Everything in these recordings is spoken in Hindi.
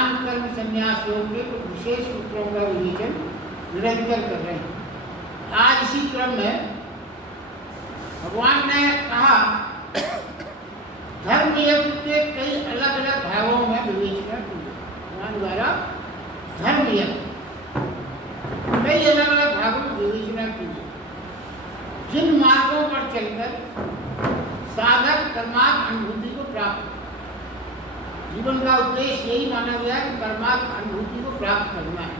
ज्ञान कर्म संन्यास योग के कुछ विशेष सूत्रों का विवेचन निरंतर कर रहे हैं। आज इसी क्रम में भगवान ने कहा धर्म यज्ञ के कई अलग अलग भागों में विवेचना की है। भगवान द्वारा धर्म यज्ञ कई अलग अलग भागों में विवेचना की है। जिन मार्गों पर चलकर साधक परमात्म अनुभूति को प्राप्त, जीवन का उद्देश्य यही माना गया कि परमात्म अनुभूति को प्राप्त करना है।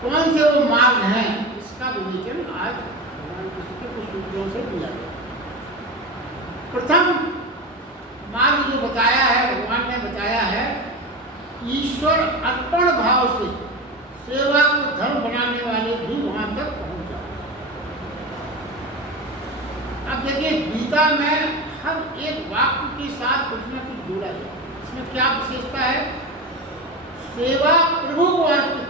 कौन से वो मार्ग हैं, इसका विवेचन आज भगवान कृष्ण के कुछ सूत्रों से किया गया। प्रथम मार्ग जो बताया है, भगवान ने बताया है, ईश्वर अर्पण भाव से सेवा को धर्म बनाने वाले भी वहां तक पहुंच जाए। अब देखिए, गीता में हर एक वाक्य के साथ कुछ न कुछ जुड़ा है। इसमें क्या विशेषता है? सेवा प्रभु को अर्पित,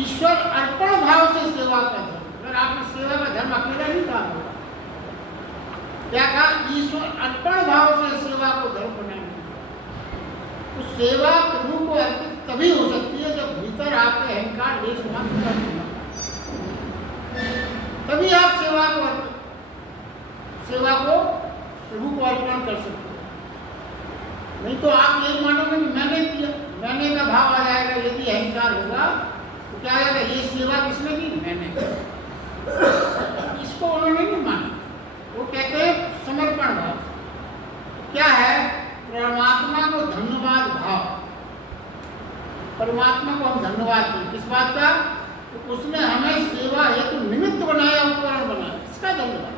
ईश्वर अर्पण भाव से सेवा का धर्म। अगर आपने सेवा का धर्म अकेला नहीं कहा होगा, क्या कहा? ईश्वर अर्पण भाव से सेवा को धर्म बनाने। तो सेवा प्रभु को अर्पित तभी हो सकती है जब भीतर आपके अहंकार देश मात्र का होना, तभी आप सेवा को प्रभु को अर्पण कर सकते हो। नहीं तो आप यही मानोगे कि मैंने किया, मैंने का भाव आ जाएगा। यदि अहंकार होगा तो क्या आएगा? ये सेवा किसने की? मैंने। इसको उन्होंने नहीं माना। वो कहते हैं समर्पण भाव। क्या है? परमात्मा को धन्यवाद भाव। परमात्मा को हम धन्यवाद दें किस बात का? तो उसने हमें सेवा हेतु निमित्त बनाया, उपकरण बनाया, इसका धन्यवाद।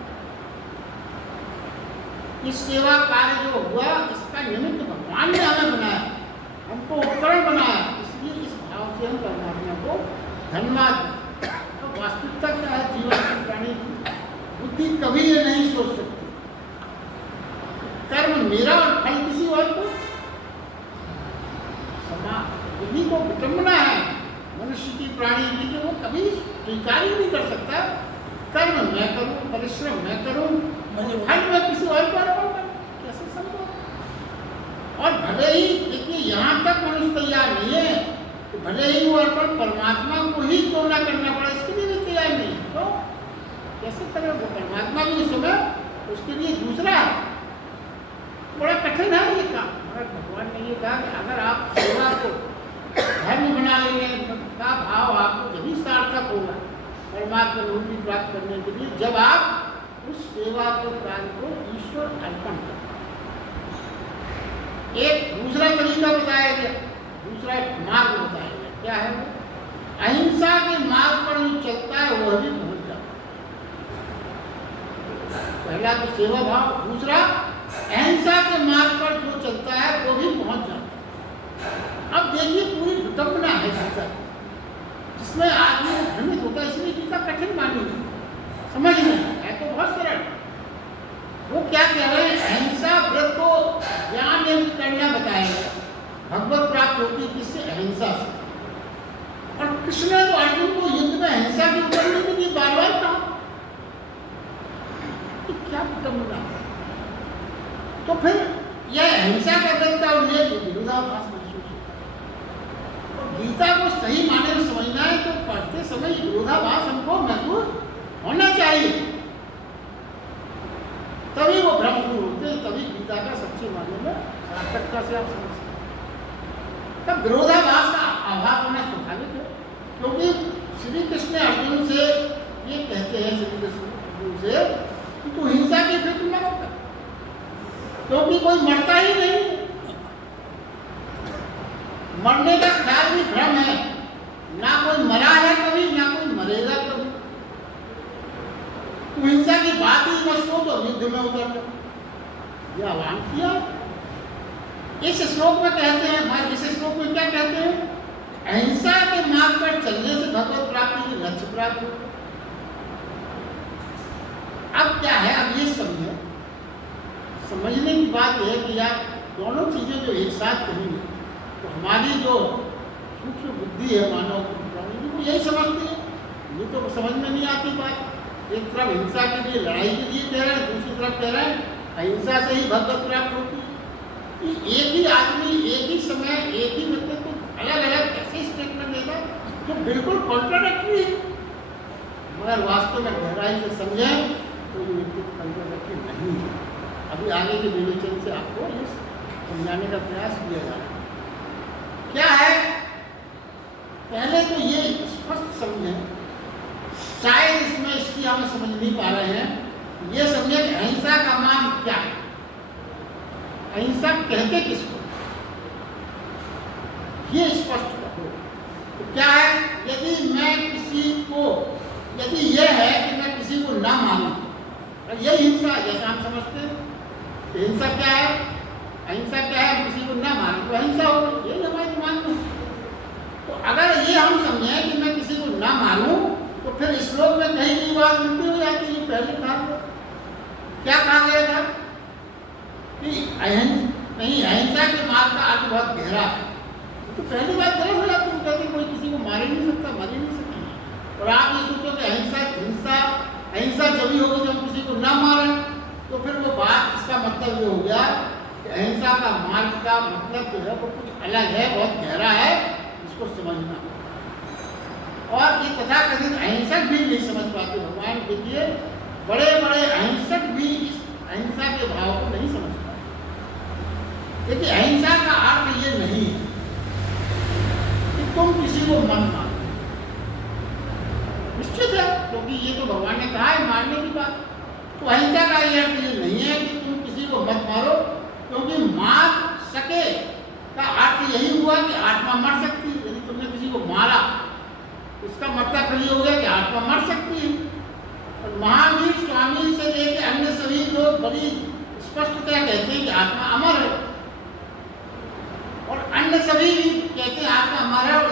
इस सेवा कार्य जो हुआ, इसका निमित्त भगवान ने हमें बनाया, हमको उपकरण बनाया, इसलिए इस भाव से हम परमात्मा को धन्यवाद। तो वास्तविकता क्या है? जीवन की प्राणी की बुद्धि कभी ये नहीं सोच सकती कर्म मेरा और फल किसी और को। बुद्धि को विटंबना है मनुष्य की, प्राणी की, जो वो कभी स्वीकार ही नहीं कर सकता। कर्म मैं करूं, परिश्रम मैं करूं, फल मैं किसी और को अर्पण करूं, कैसे संभव? और भले ही देखिए, यहाँ तक मनुष्य तैयार नहीं है कि भले ही वो अर्पण परमात्मा को ही क्यों ना करना पड़े, इसके लिए भी तैयार नहीं। तो कैसे करें? वो परमात्मा भी इस समय उसके लिए दूसरा है। बड़ा कठिन है ये काम। भगवान ने ये कहा कि अगर आप सेवा को धर्म बना लेने का भाव आपको जब सार्थक होगा परमात्मा अनुभूति प्राप्त करने के लिए, जब आप उस सेवा के कार्य को ईश्वर अर्पण करें। एक दूसरा तरीका बताया गया, दूसरा मार्ग बताया गया। क्या है वो? अहिंसा के मार्ग पर जो चलता है वह भी पहुंच जाता है। पहला तो सेवा भाव, दूसरा अहिंसा के मार्ग पर जो चलता है वो भी पहुंच जाता है। अब देखिए, पूरी विडंबना है गीता, जिसमें आदमी भ्रमित होता है। इसलिए गीता कठिन मानी समझ में है तो बहुत सरल। वो क्या कह रहे हैं? अहिंसा व्रत को ज्ञान यज्ञ करना बताएगा। भगवत प्राप्त होती किससे? अहिंसा से। और कृष्ण ने तो अर्जुन को युद्ध में अहिंसा के उतरने के लिए बार बार कहा। क्या विडंबना है? तो फिर यह अहिंसा का व्रत का उल्लेख विरोधाभास महसूस होता है। तो गीता को सही माने में समझना है तो पढ़ते समय विरोधाभास हमको महसूस होना चाहिए, तभी वो भ्रम दूर होते हैं, तभी गीता का सच्चे माने में सार्थकता से आप समझ सकते हैं। तब विरोधाभास का अभाव होना स्वाभाविक है, क्योंकि श्री कृष्ण अर्जुन से ये कहते हैं, श्री कृष्ण अर्जुन से कि तू हिंसा की फिक्र न कर, क्योंकि कोई मरता ही नहीं। मरने का ख्याल भी भ्रम है। ना कोई मरा है कभी, ना कोई मरेगा कभी। तू हिंसा की बात ही मत सोच और युद्ध में उतर जा, यह आह्वान किया। इस श्लोक में कहते हैं, इस श्लोक में क्या कहते हैं? अहिंसा के मार्ग पर चलने से भगवत प्राप्ति की लक्ष्य प्राप्त होगा। अब क्या है? अब ये समझे, समझने की बात यह है कि यार दोनों चीज़ें जो एक साथ कहेंगे तो हमारी जो सूक्ष्म बुद्धि है मानव की, वो यही समझती है। ये तो समझ में नहीं आती बात। एक तरफ हिंसा के लिए, लड़ाई के लिए कह रहे हैं, दूसरी तरफ कह रहे हैं अहिंसा से ही भगवत प्राप्त होती है। एक ही आदमी, एक ही है एक ही व्यक्ति को अलग अलग ऐसे स्टेटमेंट देगा जो बिल्कुल कॉन्ट्राडिक्टरी है, मगर वास्तव में गहराई से समझें तो ये व्यक्तित्व कॉन्ट्राडिक्टरी नहीं है। अभी आगे के विवेचन से आपको ये समझाने का प्रयास किया जा रहा है। क्या है, पहले तो ये स्पष्ट समझें, शायद इसमें इसकी हम समझ नहीं पा रहे हैं, ये समझे कि अहिंसा का मान क्या है, अहिंसा कहते किसको, ये स्पष्ट करो। तो क्या है, यदि मैं किसी को, यदि यह है कि मैं किसी को ना मानूं, और यही हिंसा जैसा हम समझते हैं, हिंसा क्या है, अहिंसा क्या है, किसी को ना मानूं तो अहिंसा हो, यही हमारे दिमाग में। तो अगर ये हम समझें कि मैं किसी को ना मानूं तो फिर श्लोक में कहीं की बात उल्टी हो जाती है। पहले कहा क्या कहा गया था कि अहिंसा के मार्ग का अर्थ बहुत गहरा है, तो पहली बात गलत हो जाती है, कहते कोई किसी को मार ही नहीं सकता, मर ही नहीं सकता। और आप ये सोचो कि अहिंसा जब ही होगी जब किसी को ना मारें, तो फिर वो बात, इसका मतलब ये हो गया कि अहिंसा का मार्ग का मतलब जो है वो कुछ अलग है, बहुत गहरा है, इसको समझना। और ये तथाकथित अहिंसक भी नहीं समझ पाते। भगवान देखिए, बड़े बड़े अहिंसक भी इस अहिंसा के भाव को नहीं समझ पाते। देखिए, अहिंसा का अर्थ ये नहीं है कि तुम किसी को मत मारो, निश्चित है, क्योंकि ये तो भगवान ने कहा है मारने की बात। तो अहिंसा का ये अर्थ ये नहीं है कि तुम किसी को मत मारो, क्योंकि मार सके का अर्थ यही हुआ कि आत्मा मर सकती है। यदि तुमने किसी को मारा, इसका मतलब फिर ये हो गया कि आत्मा मर सकती है। और महावीर स्वामी से लेकर अन्य सभी लोग बड़ी स्पष्टता कहते हैं कि आत्मा अमर है, और अन्य सभी भी कहते हैं आत्मा अमर है। और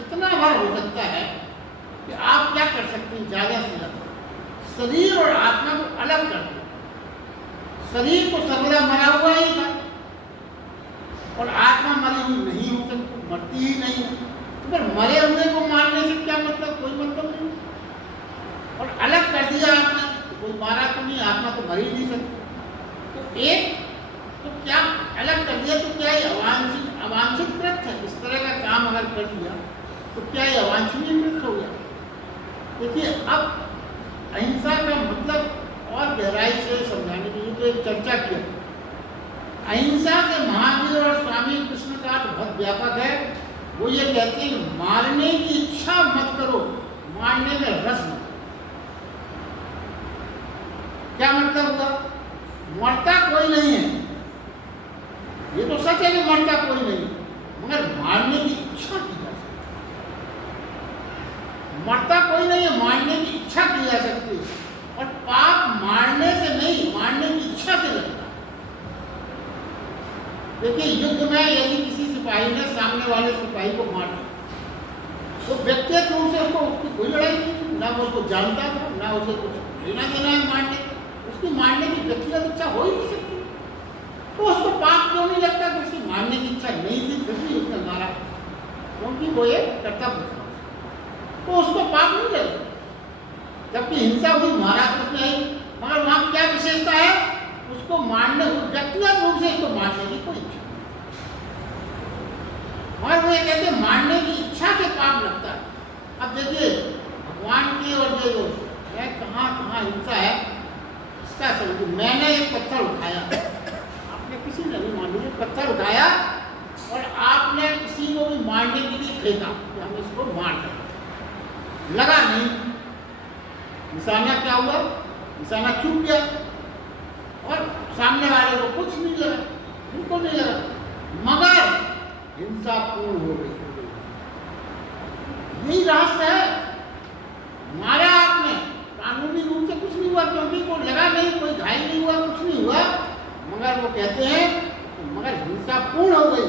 इतना अमर हो सकता है कि आप क्या कर सकते हैं, ज़्यादा से ज़्यादा शरीर और आत्मा को अलग कर दो। शरीर तो सर्वदा मरा हुआ ही था, और आत्मा मरी हुई नहीं हो सकती, मरती ही नहीं है। तो फिर मरे हुए को मारने से क्या मतलब, कोई मतलब नहीं। और अलग कर दिया आपने, तो कोई मारा तो नहीं, आत्मा तो मर ही नहीं सकती। तो एक तो क्या अलग कर दिया, तो क्या ये अवांछित कृत्य है? इस तरह का काम अगर कर दिया तो क्या ये अवांछनीय कृत्य हो गया? देखिए, अब अहिंसा का मतलब और गहराई से समझाने के लिए तो एक चर्चा की। अहिंसा से महावीर और स्वामी कृष्ण का अर्थ बहुत व्यापक है। वो ये कहते हैं कि मारने की इच्छा मत करो, मारने में रस मत। क्या मतलब हुआ? मरता कोई नहीं है, ये तो सच है कि मरता कोई नहीं, मगर मारने की इच्छा की जा सकती है। मरता कोई नहीं है, मारने की इच्छा की जा सकती है। और पाप मारने से नहीं, मारने की इच्छा से लगता है। देखिए, युद्ध में यदि किसी सिपाही ने सामने वाले सिपाही को मार दिया, तो व्यक्तिगत रूप से उसकी कोई लड़ाई नहीं थी, ना वो उसको जानता था, ना उसे कुछ लेना देना है मारने, उसकी मारने की व्यक्तिगत इच्छा हो ही नहीं सकती। तो उसको पाप क्यों नहीं लगता कि उसकी मारने की इच्छा नहीं थी, फिर भी उसने मारा, क्योंकि वो एक कर्तव्य था, तो उसको पाप नहीं लगेगा। जबकि हिंसा हुई, मारा तो उसने ही, मगर वहाँ क्या विशेषता है, उसको मारने, व्यक्तिगत रूप से उसको मारने की कोई इच्छा नहीं। और वो ये कहते हैं मारने की इच्छा से पाप लगता है। अब देखिए, भगवान की और ये जो है कहाँ कहाँ हिंसा है, इसका समझिए। मैंने एक पत्थर उठाया, आपने किसी ने भी मान लीजिए पत्थर उठाया और आपने किसी को भी मारने के लिए फेंका कि हम इसको मार दें, लगा नहीं, निशाना क्या हुआ, निशाना चूक गया और सामने वाले को कुछ नहीं लगा, बिल्कुल नहीं लगा, मगर हिंसा पूर्ण हो गई। यही रहस्य है। मारा आपने, कानूनी रूप से कुछ नहीं हुआ, क्योंकि कोई लगा नहीं, कोई घायल नहीं हुआ, कुछ नहीं हुआ, मगर वो कहते हैं मगर हिंसा पूर्ण हो गई।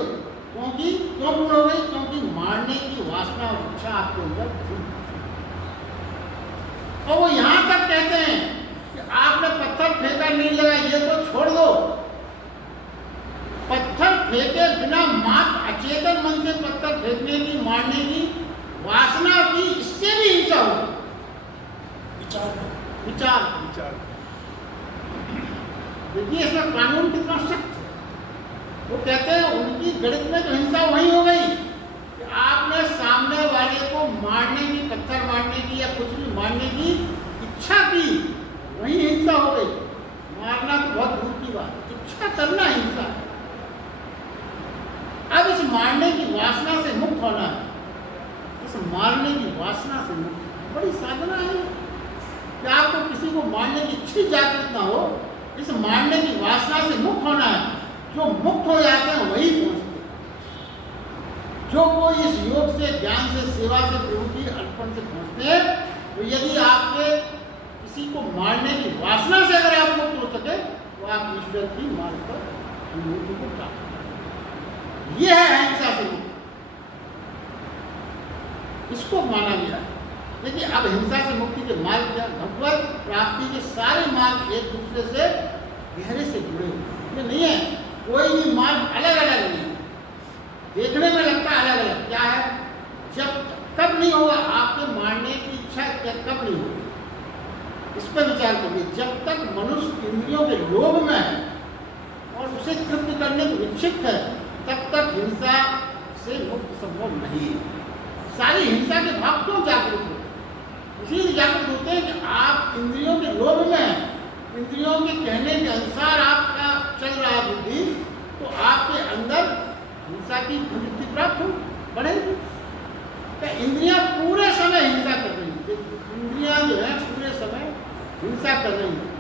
क्यों पूर्ण हो गई? क्योंकि मारने की वासना और इच्छा आपके अंदर थी। और वो यहां तक कहते हैं कि आपने पत्थर फेंका, नहीं लगा, ये तो छोड़ दो, पत्थर फेंके बिना मात्र अचेतन मन से पत्थर फेंकने की, मारने की वासना की, इससे भी हिंसा हो। विचार देखिए, इसमें कानून कितना सख्त है। वो कहते हैं उनकी गणित में जो हिंसा की इच्छा की, वही हिंसा हो गई। मारना तो बहुत दूर की बात, इच्छा करना हिंसा है। अब इस मारने की वासना से मुक्त होना है, इस मारने की वासना से मुक्त, बड़ी साधना है कि आपको किसी को मारने की इच्छा जागृत ना हो। इस मारने की वासना से मुक्त होना है। जो मुक्त हो जाते हैं वही पहुंचते हैं। जो कोई इस योग से, ज्ञान से, सेवा से, प्रभु की अर्पण से पहुंचते हैं, तो यदि आपके किसी को मारने की वासना से अगर आप मुक्त हो सके तो आप ईश्वर की मार्ग पर अनुभूति को प्राप्त करें। यह है अहिंसा से मुक्त, इसको माना गया है। देखिए, अब हिंसा से मुक्ति के मार्ग क्या, भगवत प्राप्ति के सारे मार्ग एक दूसरे से गहरे से जुड़े हुए नहीं है। कोई भी मार्ग अलग अलग नहीं है, देखने में लगता है अलग अलग। क्या है, जब कब नहीं होगा आपके मारने की इच्छा, क्या कब नहीं होगी, इस पर विचार करिए। जब तक मनुष्य इंद्रियों के लोभ में है और उसे कृत्य करने को इच्छित है, तब तक हिंसा से मुक्त संभव नहीं है। सारी हिंसा के भाव क्यों जागृत होते हैं? इसीलिए जागृत होते हैं कि आप इंद्रियों के लोभ में हैं, इंद्रियों के कहने के अनुसार आपका चल रहा है बुद्धि, तो आपके अंदर हिंसा की प्रवृत्ति प्राप्त हो बढ़ेगी। तो इंद्रियां पूरे समय हिंसा कर रही हैं, इंद्रियां जो है पूरे समय हिंसा कर रही हैं।